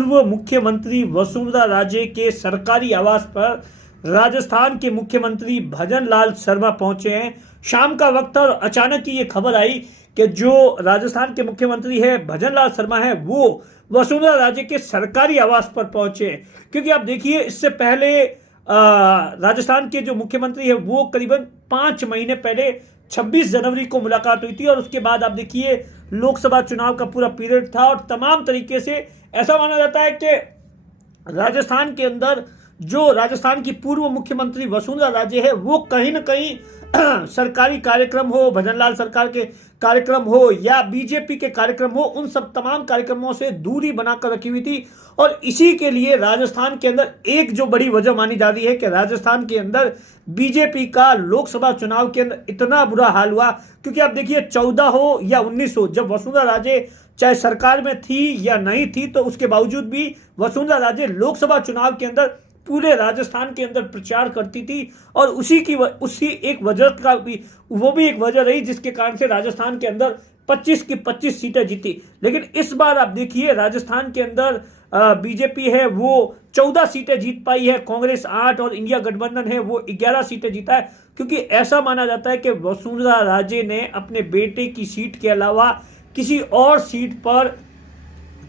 पूर्व मुख्यमंत्री वसुंधरा राजे के सरकारी आवास पर राजस्थान के मुख्यमंत्री भजन लाल शर्मा पहुंचे हैं। शाम का वक्त था और अचानक ही ये खबर आई कि जो राजस्थान के मुख्यमंत्री है भजन लाल शर्मा है वो वसुंधरा राजे के सरकारी आवास पर पहुंचे हैं। क्योंकि आप देखिए इससे पहले राजस्थान के जो मुख्यमंत्री है वो करीबन 5 महीने पहले 26 जनवरी को मुलाकात हुई थी और उसके बाद आप देखिए लोकसभा चुनाव का पूरा पीरियड था और तमाम तरीके से ऐसा माना जाता है कि राजस्थान के अंदर जो राजस्थान की पूर्व मुख्यमंत्री वसुंधरा राजे है वो कहीं ना कहीं सरकारी कार्यक्रम हो, भजनलाल सरकार के कार्यक्रम हो या बीजेपी के कार्यक्रम हो, उन सब तमाम कार्यक्रमों से दूरी बनाकर रखी हुई थी। और इसी के लिए राजस्थान के अंदर एक जो बड़ी वजह मानी जा रही है कि राजस्थान के अंदर बीजेपी का लोकसभा चुनाव के अंदर इतना बुरा हाल हुआ। क्योंकि आप देखिए 14 हो या 19 हो, जब वसुंधरा राजे चाहे सरकार में थी या नहीं थी तो उसके बावजूद भी वसुंधरा राजे लोकसभा चुनाव के अंदर पूरे राजस्थान के अंदर प्रचार करती थी और उसी एक वजह का भी वो भी एक वजह रही जिसके कारण से राजस्थान के अंदर 25 की 25 सीटें जीती। लेकिन इस बार आप देखिए राजस्थान के अंदर बीजेपी है वो 14 सीटें जीत पाई है, कांग्रेस 8 और इंडिया गठबंधन है वो 11 सीटें जीता है। क्योंकि ऐसा माना जाता है कि वसुंधरा राजे ने अपने बेटे की सीट के अलावा किसी और सीट पर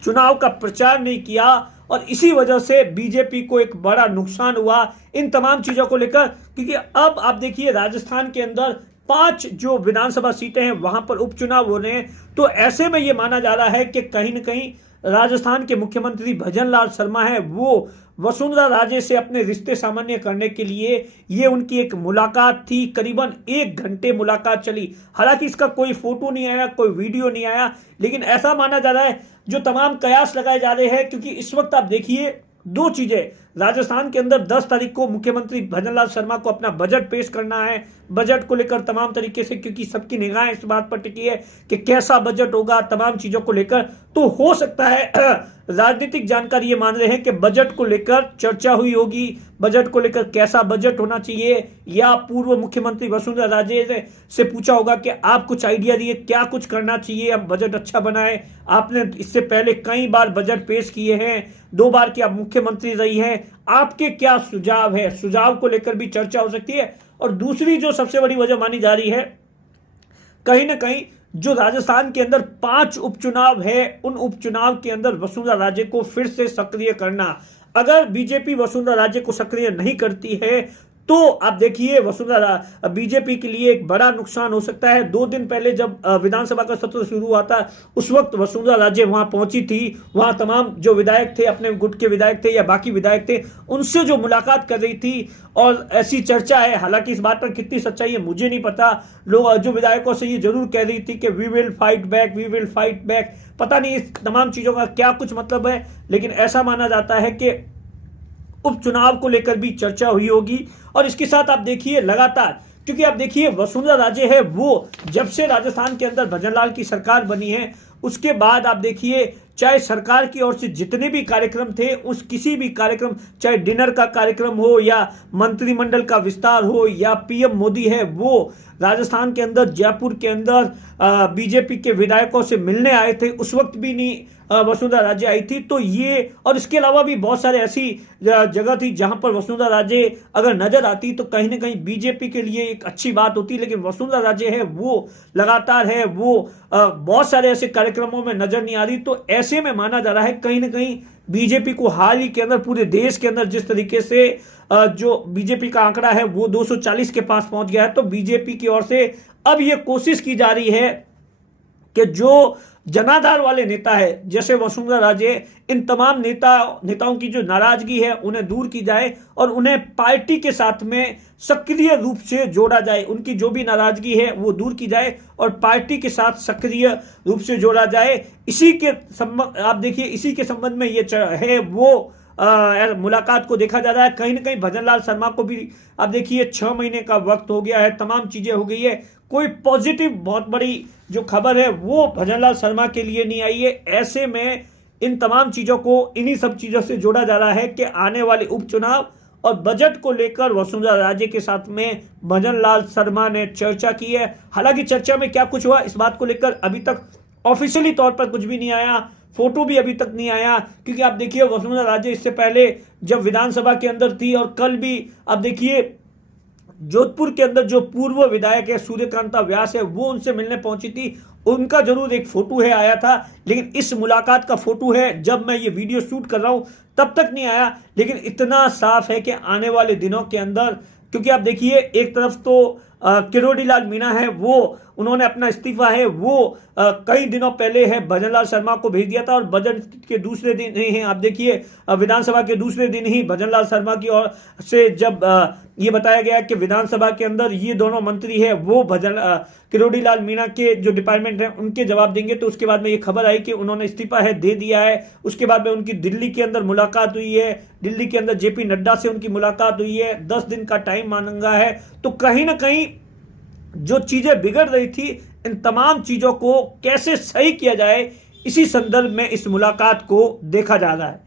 चुनाव का प्रचार नहीं किया और इसी वजह से बीजेपी को एक बड़ा नुकसान हुआ इन तमाम चीजों को लेकर। क्योंकि अब आप देखिए राजस्थान के अंदर 5 जो विधानसभा सीटें हैं वहां पर उपचुनाव हो रहे हैं। तो ऐसे में यह माना जा रहा है कि कहीं ना कहीं राजस्थान के मुख्यमंत्री भजन लाल शर्मा है वो वसुंधरा राजे से अपने रिश्ते सामान्य करने के लिए ये उनकी एक मुलाकात थी। करीबन 1 घंटे मुलाकात चली। हालांकि इसका कोई फोटो नहीं आया, कोई वीडियो नहीं आया, लेकिन ऐसा माना जा रहा है जो तमाम कयास लगाए जा रहे हैं। क्योंकि इस वक्त आप देखिए 2 चीजें, राजस्थान के अंदर 10 तारीख को मुख्यमंत्री भजन लाल शर्मा को अपना बजट पेश करना है। बजट को लेकर तमाम तरीके से, क्योंकि सबकी निगाहें इस बात पर टिकी है कि कैसा बजट होगा, तमाम चीजों को लेकर। तो हो सकता है राजनीतिक जानकारी ये मान रहे हैं कि बजट को लेकर चर्चा हुई होगी, बजट को लेकर कैसा बजट होना चाहिए, या पूर्व मुख्यमंत्री वसुंधरा राजे से पूछा होगा कि आप कुछ आइडिया दिए क्या कुछ करना चाहिए, अब बजट अच्छा बनाए। आपने इससे पहले कई बार बजट पेश किए हैं, 2 बार की आप मुख्यमंत्री रही हैं, आपके क्या सुझाव है, सुझाव को लेकर भी चर्चा हो सकती है। और दूसरी जो सबसे बड़ी वजह मानी जा रही है, कहीं ना कहीं जो राजस्थान के अंदर 5 उपचुनाव है, उन उपचुनाव के अंदर वसुंधरा राजे को फिर से सक्रिय करना। अगर बीजेपी वसुंधरा राजे को सक्रिय नहीं करती है तो आप देखिए वसुंधरा बीजेपी के लिए एक बड़ा नुकसान हो सकता है। 2 दिन पहले जब विधानसभा का सत्र शुरू हुआ था उस वक्त वसुंधरा राजे वहां पहुंची थी। वहां तमाम जो विधायक थे, अपने गुट के विधायक थे या बाकी विधायक थे, उनसे जो मुलाकात कर रही थी और ऐसी चर्चा है, हालांकि इस बात पर कितनी सच्चाई है मुझे नहीं पता, लोग जो विधायकों से ये जरूर कह रही थी कि we will fight back, we will fight back. पता नहीं इस तमाम चीजों का क्या कुछ मतलब है, लेकिन ऐसा माना जाता है कि उपचुनाव को लेकर भी चर्चा हुई होगी। और इसके साथ आप देखिए लगातार, क्योंकि आप देखिए वसुंधरा राजे है वो जब से राजस्थान के अंदर भजनलाल की सरकार बनी है उसके बाद आप देखिए चाहे सरकार की ओर से जितने भी कार्यक्रम थे, उस किसी भी कार्यक्रम, चाहे डिनर का कार्यक्रम हो या मंत्रिमंडल का विस्तार हो या पीएम मोदी है वो राजस्थान के अंदर, जयपुर के अंदर बीजेपी के विधायकों से मिलने आए थे, उस वक्त भी नहीं वसुंधरा राजे आई थी। तो ये और इसके अलावा भी बहुत सारे ऐसी जगह थी जहां पर वसुंधरा राजे अगर नजर आती तो कहीं ना कहीं बीजेपी के लिए एक अच्छी बात होती। लेकिन वसुंधरा राजे है वो लगातार है वो बहुत सारे ऐसे कार्यक्रमों में नजर नहीं आ रही। तो ऐसे में माना जा रहा है कहीं ना कहीं बीजेपी को हाल ही के अंदर पूरे देश के अंदर जिस तरीके से जो बीजेपी का आंकड़ा है वो 240 के पास पहुंच गया है, तो बीजेपी की ओर से अब ये कोशिश की जा रही है कि जो जनाधार वाले नेता है जैसे वसुंधरा राजे, इन तमाम नेताओं की जो नाराजगी है उन्हें दूर की जाए और उन्हें पार्टी के साथ में सक्रिय रूप से जोड़ा जाए। उनकी जो भी नाराजगी है वो दूर की जाए और पार्टी के साथ सक्रिय रूप से जोड़ा जाए। इसी के संबंध आप देखिए इसी के संबंध में ये है वो मुलाकात को देखा जा रहा है। कहीं ना कहीं भजनलाल शर्मा को भी आप देखिए 6 महीने का वक्त हो गया है, तमाम चीजें हो गई है, कोई पॉजिटिव बहुत बड़ी जो खबर है वो भजनलाल शर्मा के लिए नहीं आई है। ऐसे में इन तमाम चीजों को इन्हीं सब चीजों से जोड़ा जा रहा है कि आने वाले उपचुनाव और बजट को लेकर वसुंधरा राजे के साथ में भजनलाल शर्मा ने चर्चा की है। हालांकि चर्चा में क्या कुछ हुआ इस बात को लेकर अभी तक ऑफिशियली तौर पर कुछ भी नहीं आया, फोटो भी अभी तक नहीं आया। क्योंकि आप देखिए वसुंधरा राजे इससे पहले जब विधानसभा के अंदर थी और कल भी आप देखिए जोधपुर के अंदर जो पूर्व विधायक है सूर्यकांता व्यास है वो उनसे मिलने पहुंची थी। उनका जरूर एक फोटो है आया था, लेकिन इस मुलाकात का फोटो है जब मैं ये वीडियो शूट कर रहा हूं तब तक नहीं आया। लेकिन इतना साफ है कि आने वाले दिनों के अंदर, क्योंकि आप देखिए एक तरफ तो किरोड़ी लाल मीणा है वो उन्होंने अपना इस्तीफा है वो कई दिनों पहले है भजनलाल शर्मा को भेज दिया था और बजट के दूसरे दिन ही आप देखिए विधानसभा के दूसरे दिन ही भजनलाल शर्मा की ओर से जब ये बताया गया कि विधानसभा के अंदर ये दोनों मंत्री है वो किरोड़ी लाल मीणा के जो डिपार्टमेंट है उनके जवाब देंगे, तो उसके बाद में ये खबर आई कि उन्होंने इस्तीफा है दे दिया है। उसके बाद में उनकी दिल्ली के अंदर मुलाकात हुई है, दिल्ली के अंदर जेपी नड्डा से उनकी मुलाकात हुई है, 10 दिन का टाइम मांगा है। तो कहीं ना कहीं जो चीजें बिगड़ रही थी इन तमाम चीजों को कैसे सही किया जाए इसी संदर्भ में इस मुलाकात को देखा जा रहा है।